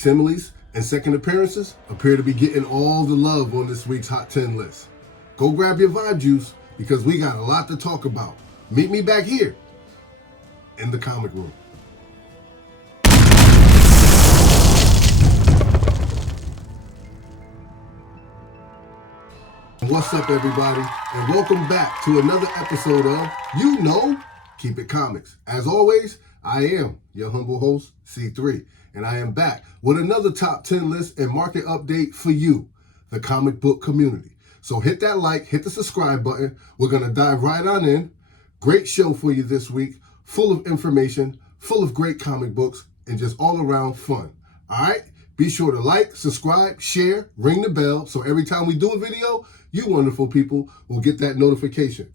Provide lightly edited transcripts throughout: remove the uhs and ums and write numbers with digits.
Facsimiles and second appearances appear to be getting all the love on this week's Hot 10 list. Go grab your vibe juice because we got a lot to talk about. Meet me back here in the comic room. What's up, everybody, and welcome back to another episode of Keep It Comics. As always, I am your humble host, C3, and I am back with another top 10 list and market update for you, the comic book community. So hit that like, hit the subscribe button. We're going to dive right on in. Great show for you this week, full of information, full of great comic books, and just all around fun. All right? Be sure to like, subscribe, share, ring the bell, so every time we do a video, you wonderful people will get that notification.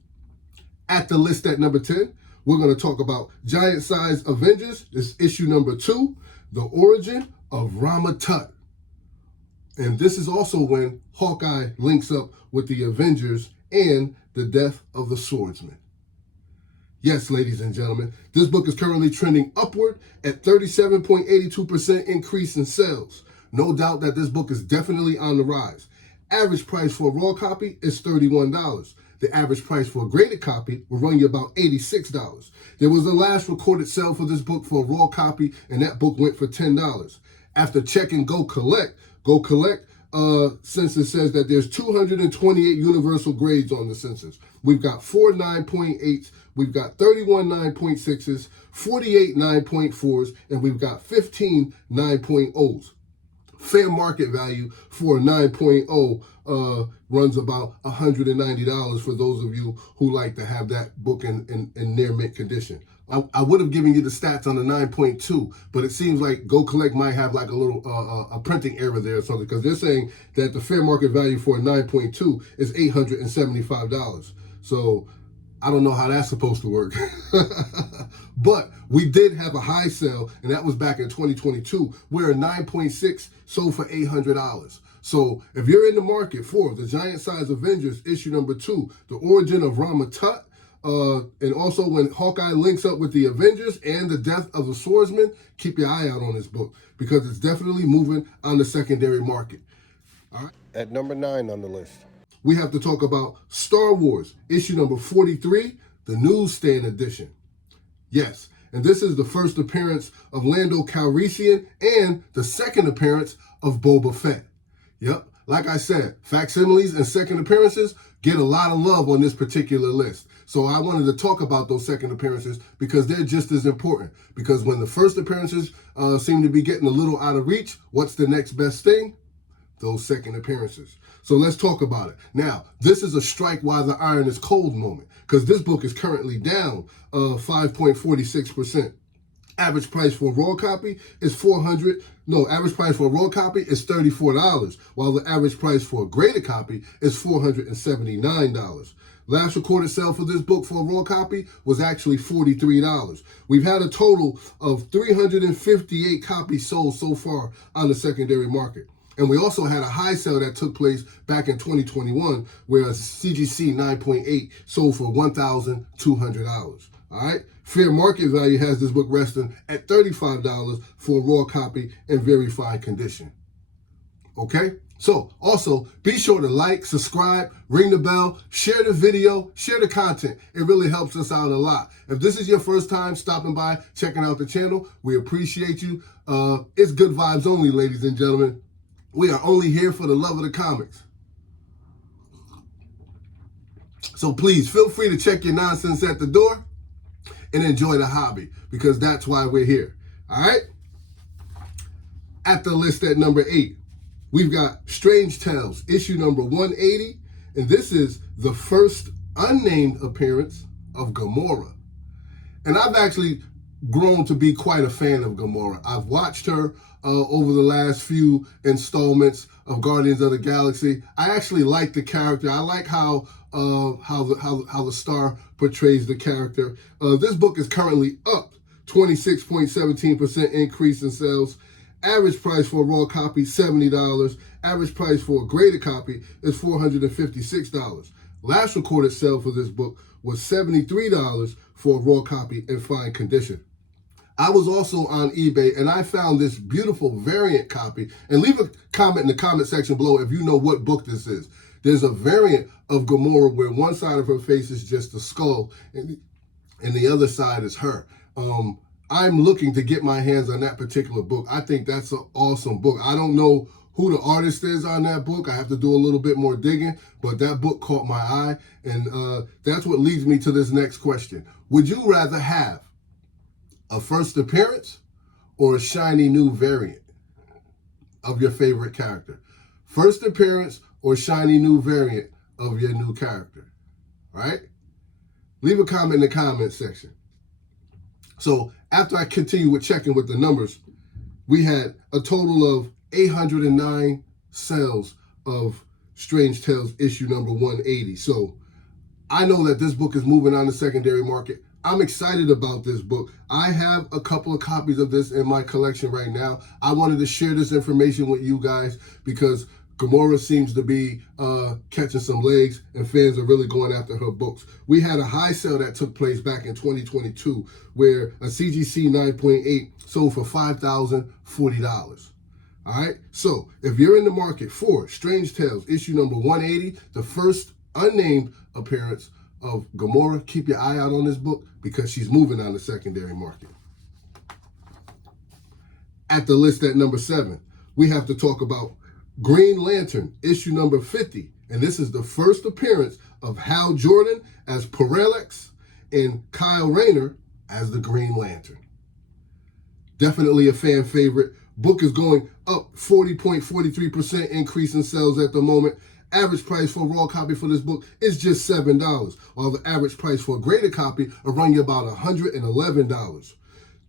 At the list at number 10, we're going to talk about Giant Size Avengers. This is issue number 2, The Origin of Rama Tut. And this is also when Hawkeye links up with the Avengers and the death of the swordsman. Yes, ladies and gentlemen, this book is currently trending upward at 37.82% increase in sales. No doubt that this book is definitely on the rise. Average price for a raw copy is $31. The average price for a graded copy will run you about $86. There was a last recorded sale for this book for a raw copy, and that book went for $10. After checking Go Collect, census says that there's 228 universal grades on the census. We've got 4 9.8s, we've got 31 9.6s, 48 9.4s, and we've got 15 9.0s. Fair market value for a 9.0 runs about $190 for those of you who like to have that book in near mint condition. I would have given you the stats on the 9.2, but it seems like Go Collect might have like a little a printing error there or something, because they're saying that the fair market value for a 9.2 is $875. So I don't know how that's supposed to work. But we did have a high sale, and that was back in 2022, where a 9.6 sold for $800. So if you're in the market for the Giant Size Avengers issue number 2, The Origin of Rama Tut, and also when Hawkeye links up with the Avengers and the death of the swordsman, keep your eye out on this book because it's definitely moving on the secondary market. All right. At number 9 on the list, we have to talk about Star Wars, issue number 43, the Newsstand Edition. Yes, and this is the first appearance of Lando Calrissian and the second appearance of Boba Fett. Yep, like I said, facsimiles and second appearances get a lot of love on this particular list. So I wanted to talk about those second appearances because they're just as important. Because when the first appearances seem to be getting a little out of reach, what's the next best thing? Those second appearances. So let's talk about it. Now, this is a strike while the iron is cold moment, because this book is currently down 5.46%. Average price for a raw copy is average price for a raw copy is $34, while the average price for a graded copy is $479. Last recorded sale for this book for a raw copy was actually $43. We've had a total of 358 copies sold so far on the secondary market. And we also had a high sale that took place back in 2021, where a CGC 9.8 sold for $1,200. All right? Fair market value has this book resting at $35 for a raw copy in very fine condition. Okay? So, also, be sure to like, subscribe, ring the bell, share the video, share the content. It really helps us out a lot. If this is your first time stopping by, checking out the channel, we appreciate you. It's good vibes only, ladies and gentlemen. We are only here for the love of the comics. So please feel free to check your nonsense at the door and enjoy the hobby, because that's why we're here. All right? At the list at number 8, we've got Strange Tales, issue number 180, and this is the first unnamed appearance of Gamora. And I've actually grown to be quite a fan of Gamora. I've watched her over the last few installments of Guardians of the Galaxy. I actually like the character. I like how the star portrays the character. This book is currently up 26.17% increase in sales. Average price for a raw copy, $70. Average price for a graded copy is $456. Last recorded sale for this book was $73 for a raw copy in fine condition. I was also on eBay and I found this beautiful variant copy. And leave a comment in the comment section below if you know what book this is. There's a variant of Gamora where one side of her face is just a skull and the other side is her. I'm looking to get my hands on that particular book. I think that's an awesome book. I don't know who the artist is on that book. I have to do a little bit more digging, but that book caught my eye. And that's what leads me to this next question. Would you rather have a first appearance or a shiny new variant of your favorite character? First appearance or shiny new variant of your new character, right? Leave a comment in the comment section. So after I continue with checking with the numbers, we had a total of 809 sales of Strange Tales issue number 180. So I know that this book is moving on the secondary market. I'm excited about this book. I have a couple of copies of this in my collection right now. I wanted to share this information with you guys because Gamora seems to be catching some legs and fans are really going after her books. We had a high sale that took place back in 2022 where a CGC 9.8 sold for $5,040. All right, so if you're in the market for Strange Tales issue number 180, the first unnamed appearance of Gamora, keep your eye out on this book because she's moving on the secondary market. At the list at number 7, we have to talk about Green Lantern, issue number 50. And this is the first appearance of Hal Jordan as Parallax and Kyle Rayner as the Green Lantern. Definitely a fan favorite. Book is going up 40.43% increase in sales at the moment. Average price for a raw copy for this book is just $7, while the average price for a graded copy will run you about $111.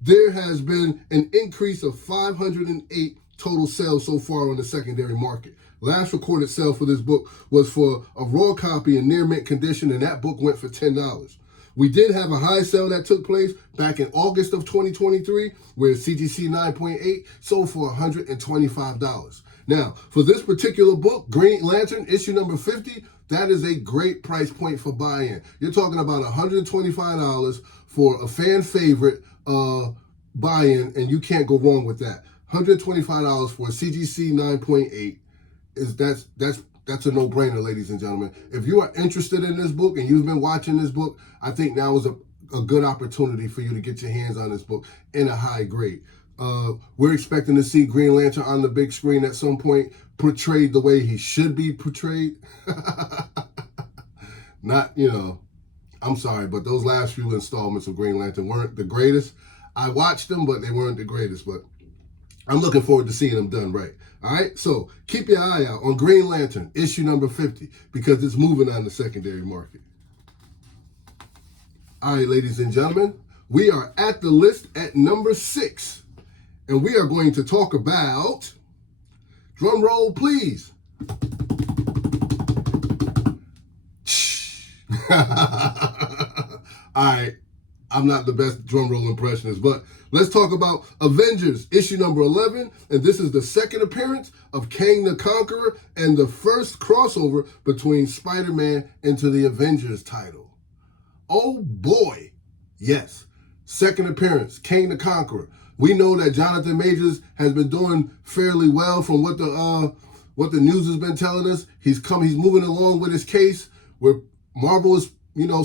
There has been an increase of 508 total sales so far on the secondary market. Last recorded sale for this book was for a raw copy in near mint condition, and that book went for $10. We did have a high sale that took place back in August of 2023, where CGC 9.8 sold for $125. Now, for this particular book, Green Lantern, issue number 50, that is a great price point for buy-in. You're talking about $125 for a fan favorite buy-in, and you can't go wrong with that. $125 for a CGC 9.8 that's a no-brainer, ladies and gentlemen. If you are interested in this book and you've been watching this book, I think now is a good opportunity for you to get your hands on this book in a high grade. We're expecting to see Green Lantern on the big screen at some point, portrayed the way he should be portrayed. Not, I'm sorry, but those last few installments of Green Lantern weren't the greatest. I watched them, but they weren't the greatest. But I'm looking forward to seeing them done right. All right, so keep your eye out on Green Lantern, issue number 50, because it's moving on the secondary market. All right, ladies and gentlemen, we are at the list at number 6, and we are going to talk about, drum roll, please. All right, I'm not the best drum roll impressionist, but let's talk about Avengers, issue number 11, and this is the second appearance of Kang the Conqueror and the first crossover between Spider-Man into the Avengers title. Oh boy, yes, second appearance, Kang the Conqueror. We know that Jonathan Majors has been doing fairly well from what the news has been telling us. He's moving along with his case where Marvel is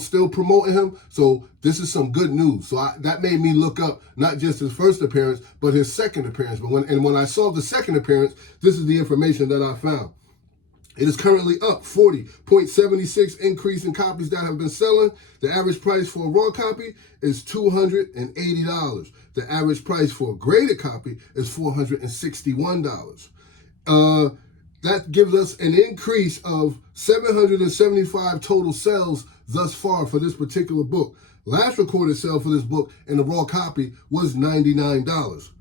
still promoting him. So this is some good news. So that made me look up not just his first appearance, but his second appearance. But when I saw the second appearance, this is the information that I found. It is currently up 40.76 increase in copies that have been selling. The average price for a raw copy is $280. The average price for a graded copy is $461. That gives us an increase of 775 total sales thus far for this particular book. Last recorded sale for this book in the raw copy was $99.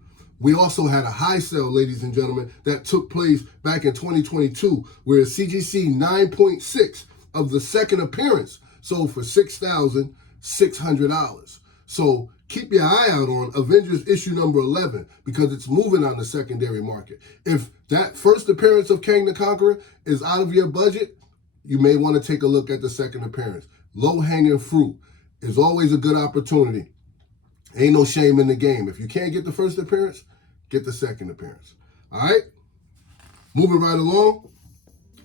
We also had a high sale, ladies and gentlemen, that took place back in 2022, where CGC 9.6 of the second appearance sold for $6,600. So keep your eye out on Avengers issue number 11 because it's moving on the secondary market. If that first appearance of Kang the Conqueror is out of your budget, you may want to take a look at the second appearance. Low-hanging fruit is always a good opportunity Ain't no shame in the game. If you can't get the first appearance, get the second appearance. All right? Moving right along.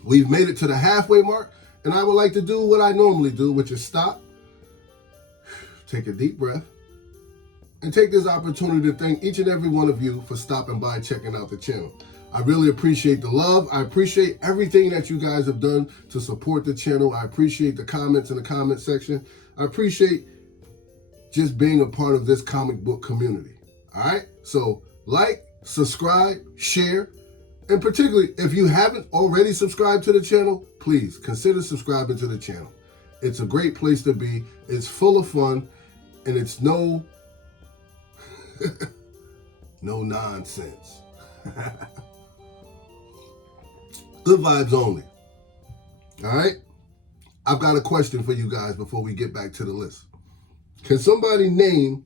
We've made it to the halfway mark, and I would like to do what I normally do, which is stop, take a deep breath, and take this opportunity to thank each and every one of you for stopping by and checking out the channel. I really appreciate the love. I appreciate everything that you guys have done to support the channel. I appreciate the comments in the comment section. I appreciate just being a part of this comic book community. All right? So like, subscribe, share, and particularly if you haven't already subscribed to the channel, please consider subscribing to the channel. It's a great place to be. It's full of fun, and it's no nonsense. Good vibes only. All right? I've got a question for you guys before we get back to the list. Can somebody name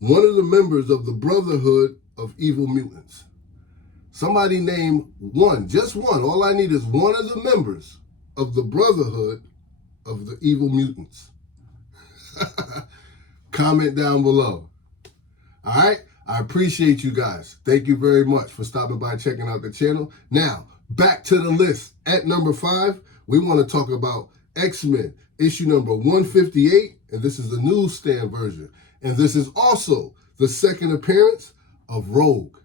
one of the members of the Brotherhood of Evil Mutants? Somebody name one, just one. All I need is one of the members of the Brotherhood of the Evil Mutants. Comment down below. All right? I appreciate you guys. Thank you very much for stopping by and checking out the channel. Now, back to the list. At number 5, we want to talk about X-Men, issue number 158, and this is the newsstand version. And this is also the second appearance of Rogue.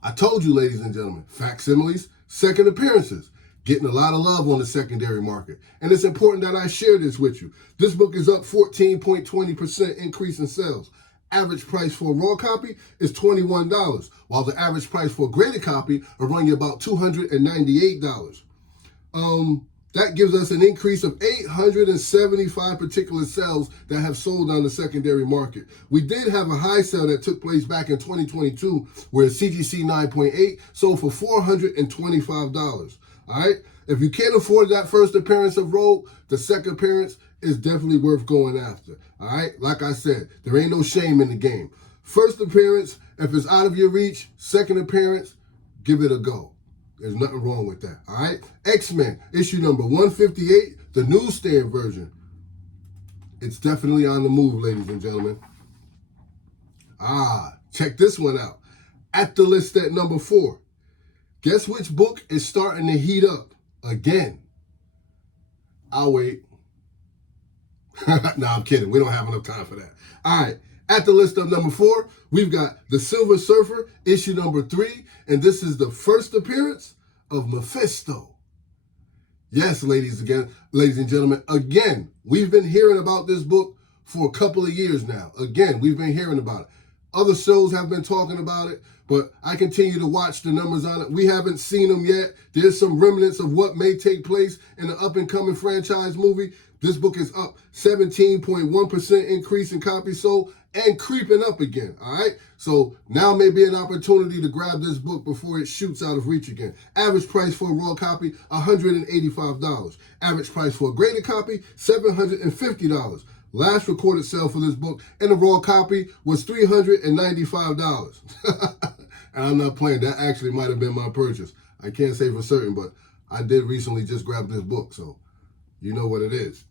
I told you, ladies and gentlemen, facsimiles, second appearances, getting a lot of love on the secondary market. And it's important that I share this with you. This book is up 14.20% increase in sales. Average price for a raw copy is $21, while the average price for a graded copy will run you about $298. That gives us an increase of 875 particular sales that have sold on the secondary market. We did have a high sale that took place back in 2022 where CGC 9.8 sold for $425. All right? If you can't afford that first appearance of Rogue, the second appearance is definitely worth going after. All right? Like I said, there ain't no shame in the game. First appearance, if it's out of your reach, second appearance, give it a go. There's nothing wrong with that, all right? X-Men, issue number 158, the newsstand version. It's definitely on the move, ladies and gentlemen. Check this one out. At the list at number 4. Guess which book is starting to heat up again? I'll wait. No, I'm kidding. We don't have enough time for that. All right. At the list of number 4, we've got The Silver Surfer, issue number 3, and this is the first appearance of Mephisto. Yes, ladies and gentlemen, again, we've been hearing about this book for a couple of years now. Again, we've been hearing about it. Other shows have been talking about it, but I continue to watch the numbers on it. We haven't seen them yet. There's some remnants of what may take place in the up-and-coming franchise movie. This book is up 17.1% increase in copies sold and creeping up again, all right? So now may be an opportunity to grab this book before it shoots out of reach again. Average price for a raw copy, $185. Average price for a graded copy, $750. Last recorded sale for this book and a raw copy was $395. And I'm not playing. That actually might have been my purchase. I can't say for certain, but I did recently just grab this book, so you know what it is.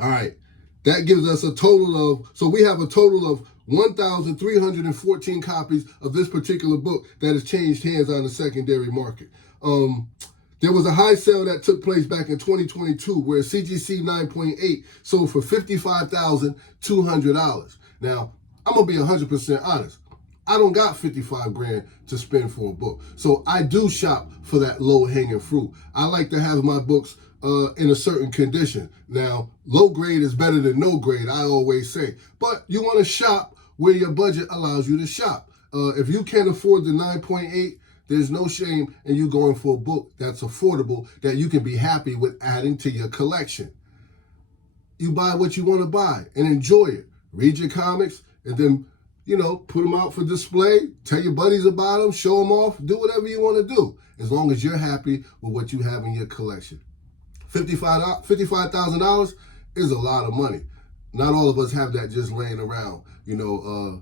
All right. That gives us a total of, so we have a total of 1,314 copies of this particular book that has changed hands on the secondary market. There was a high sale that took place back in 2022 where CGC 9.8 sold for $55,200. Now, I'm going to be 100% honest. I don't got 55 grand to spend for a book. So I do shop for that low-hanging fruit. I like to have my books in a certain condition. Now, low grade is better than no grade, I always say. But you want to shop where your budget allows you to shop. If you can't afford the 9.8, there's no shame in you going for a book that's affordable, that you can be happy with adding to your collection. You buy what you want to buy and enjoy it. Read your comics and then, you know, put them out for display. Tell your buddies about them. Show them off. Do whatever you want to do, as long as you're happy with what you have in your collection. $55,000 is a lot of money. Not all of us have that just laying around, you know,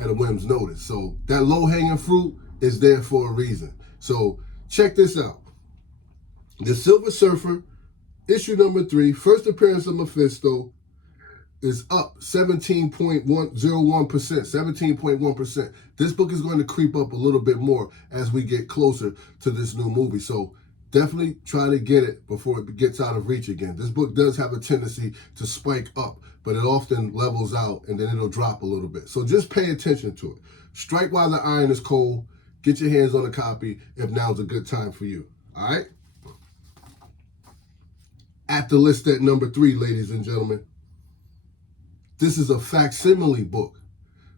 at a whim's notice. So that low-hanging fruit is there for a reason. So check this out. The Silver Surfer, issue number 3, first appearance of Mephisto. is up 17.101%, 17.1%. This book is going to creep up a little bit more as we get closer to this new movie. So definitely try to get it before it gets out of reach again. This book does have a tendency to spike up, but it often levels out and then it'll drop a little bit. So just pay attention to it. Strike While the Iron is Cold. Get your hands on a copy if now's a good time for you. All right? At the list at number 3, ladies and gentlemen, this is a facsimile book.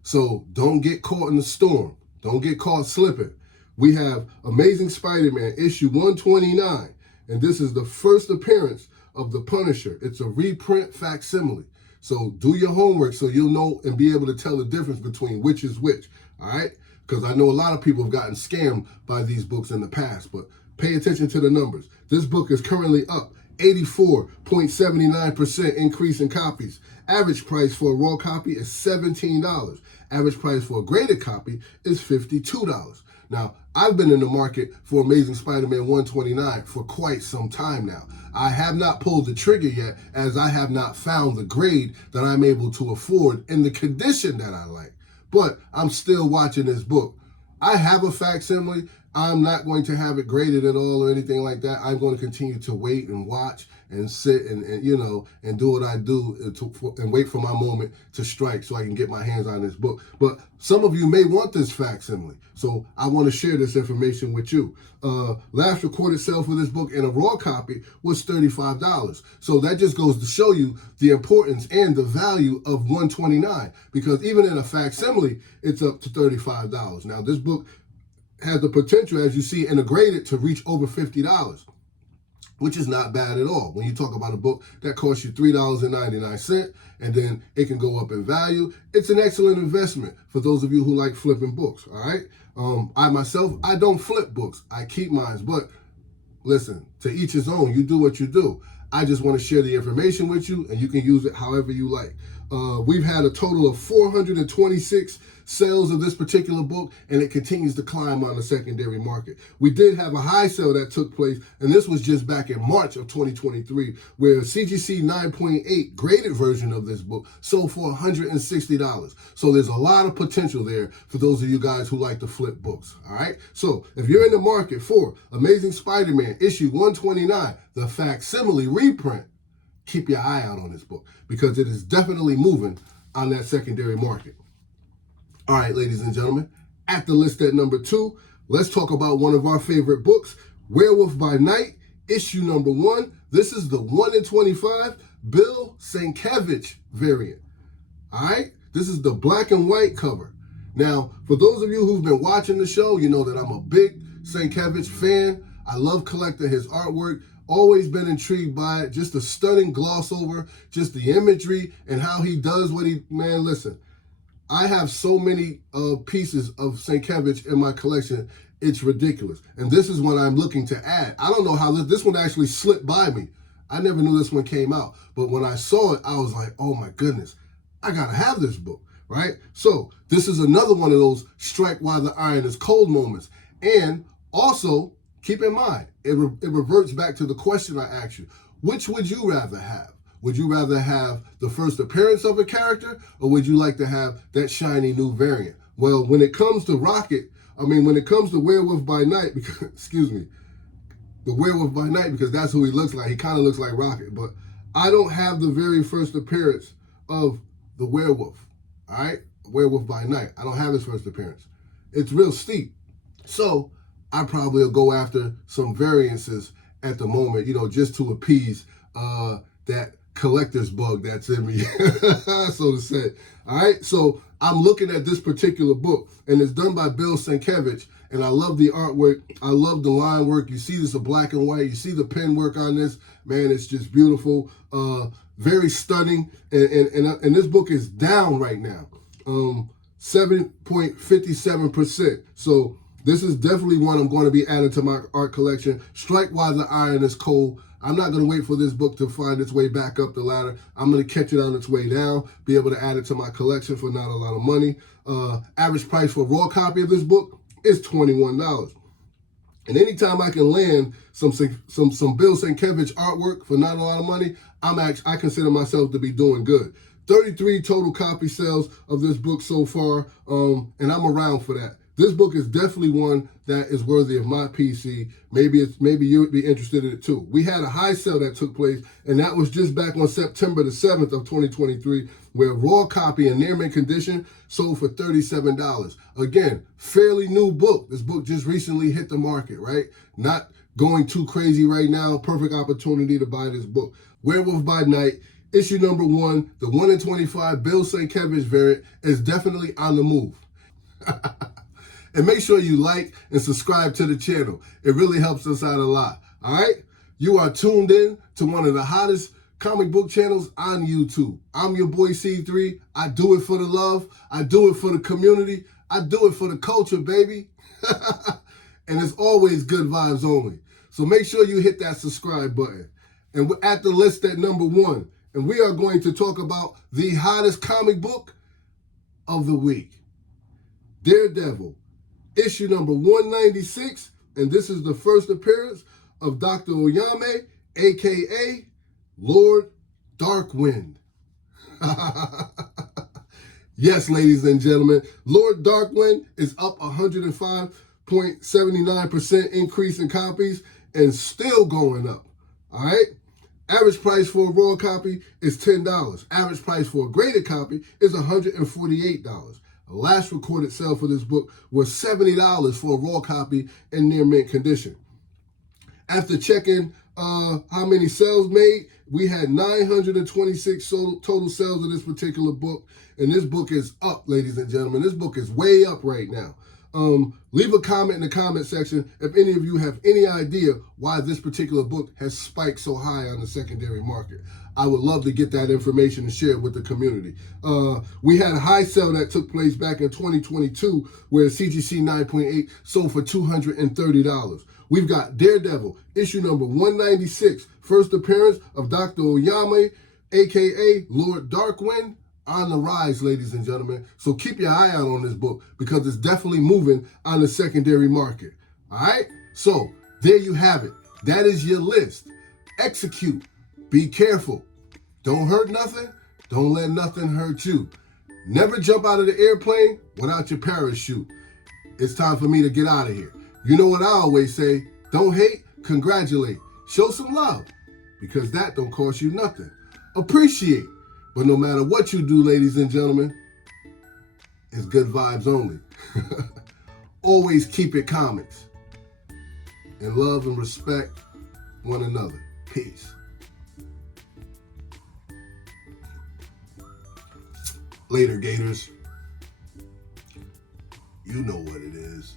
So don't get caught in the storm. Don't get caught slipping. We have Amazing Spider-Man issue 129, and this is the first appearance of the Punisher. It's a reprint facsimile. So do your homework so you'll know and be able to tell the difference between which is which, all right? Because I know a lot of people have gotten scammed by these books in the past, but pay attention to the numbers. This book is currently up 84.79% increase in copies. Average price for a raw copy is $17. Average price for a graded copy is $52. Now, I've been in the market for Amazing Spider-Man 129 for quite some time now. I have not pulled the trigger yet, as I have not found the grade that I'm able to afford in the condition that I like. But I'm still watching this book. I have a facsimile. I'm not going to have it graded at all or anything like that. I'm going to continue to wait and watch and sit and do what I do and wait for my moment to strike so I can get my hands on this book. But some of you may want this facsimile, so I want to share this information with you. Last recorded sale for this book in a raw copy was $35. So that just goes to show you the importance and the value of 129, because even in a facsimile, it's up to $35. Now, this book has the potential, as you see, in a graded to reach over $50, which is not bad at all. When you talk about a book that costs you $3.99 and then it can go up in value, it's an excellent investment for those of you who like flipping books, all right? I myself, I don't flip books. I keep mine, but listen, to each his own. You do what you do. I just want to share the information with you, and you can use it however you like. We've had a total of 426 sales of this particular book, and it continues to climb on the secondary market. We did have a high sale that took place, and this was just back in March of 2023, where CGC 9.8 graded version of this book sold for $160. So there's a lot of potential there for those of you guys who like to flip books, all right? So if you're in the market for Amazing Spider-Man issue 129, the facsimile reprint, keep your eye out on this book, because it is definitely moving on that secondary market. All right, ladies and gentlemen, at the list at number 2, let's talk about one of our favorite books, Werewolf by Night, issue number 1. This is the 1 in 25 Bill Sienkiewicz variant. All right, this is the black and white cover. Now, for those of you who've been watching the show, you know that I'm a big Sienkiewicz fan. I love collecting his artwork. Always been intrigued by it. Just a stunning gloss over, just the imagery and how he does what he, man, listen. I have so many pieces of Sienkiewicz in my collection, it's ridiculous. And this is what I'm looking to add. I don't know how this one actually slipped by me. I never knew this one came out. But when I saw it, I was like, oh my goodness, I gotta have this book, right? So this is another one of those strike while the iron is cold moments. And also, keep in mind, it reverts back to the question I asked you. Which would you rather have? Would you rather have the first appearance of a character, or would you like to have that shiny new variant? Well, when it comes to when it comes to Werewolf by Night, because, excuse me, the Werewolf by Night, because that's who he looks like. He kind of looks like Rocket, but I don't have the very first appearance of the werewolf, all right? Werewolf by Night. I don't have his first appearance. It's real steep. So I probably will go after some variances at the moment, just to appease that collector's bug that's in me, so to say. All right, so I'm looking at this particular book, and it's done by Bill Sienkiewicz, and I love the artwork. I love the line work. You see this in black and white. You see the pen work on this. Man, it's just beautiful. Very stunning, and this book is down right now, 7.57%. So this is definitely one I'm going to be adding to my art collection. Strike while the iron is cold. I'm not going to wait for this book to find its way back up the ladder. I'm going to catch it on its way down, be able to add it to my collection for not a lot of money. Average price for a raw copy of this book is $21. And anytime I can land some Bill Sienkiewicz artwork for not a lot of money, I consider myself to be doing good. 33 total copy sales of this book so far, and I'm around for that. This book is definitely one that is worthy of my PC. Maybe you would be interested in it too. We had a high sale that took place, and that was just back on September the 7th of 2023, where raw copy in near mint condition sold for $37. Again, fairly new book. This book just recently hit the market, right? Not going too crazy right now. Perfect opportunity to buy this book. Werewolf by Night, issue number 1, the 1 in 25 Bill Sienkiewicz variant is definitely on the move. And make sure you like and subscribe to the channel. It really helps us out a lot. All right? You are tuned in to one of the hottest comic book channels on YouTube. I'm your boy C3. I do it for the love. I do it for the community. I do it for the culture, baby. And it's always good vibes only. So make sure you hit that subscribe button. And we're at the list at number 1. And we are going to talk about the hottest comic book of the week. Daredevil, issue number 196, and this is the first appearance of Dr. Oyame, a.k.a. Lord Darkwind. Yes, ladies and gentlemen, Lord Darkwind is up 105.79% increase in copies and still going up, all right? Average price for a raw copy is $10. Average price for a graded copy is $148. The last recorded sale for this book was $70 for a raw copy in near mint condition. After checking how many sales made, we had 926 total sales of this particular book. And this book is up, ladies and gentlemen. This book is way up right now. Leave a comment in the comment section if any of you have any idea why this particular book has spiked so high on the secondary market. I would love to get that information and share it with the community. We had a high sale that took place back in 2022 where CGC 9.8 sold for $230. We've got Daredevil, issue number 196, first appearance of Dr. Oyame, a.k.a. Lord Darkwind, on the rise, ladies and gentlemen. So keep your eye out on this book because it's definitely moving on the secondary market. All right? So there you have it. That is your list. Execute. Be careful. Don't hurt nothing. Don't let nothing hurt you. Never jump out of the airplane without your parachute. It's time for me to get out of here. You know what I always say, don't hate, congratulate. Show some love because that don't cost you nothing. Appreciate. But no matter what you do, ladies and gentlemen, it's good vibes only. Always keep it comics. And love and respect one another. Peace. Later, Gators. You know what it is.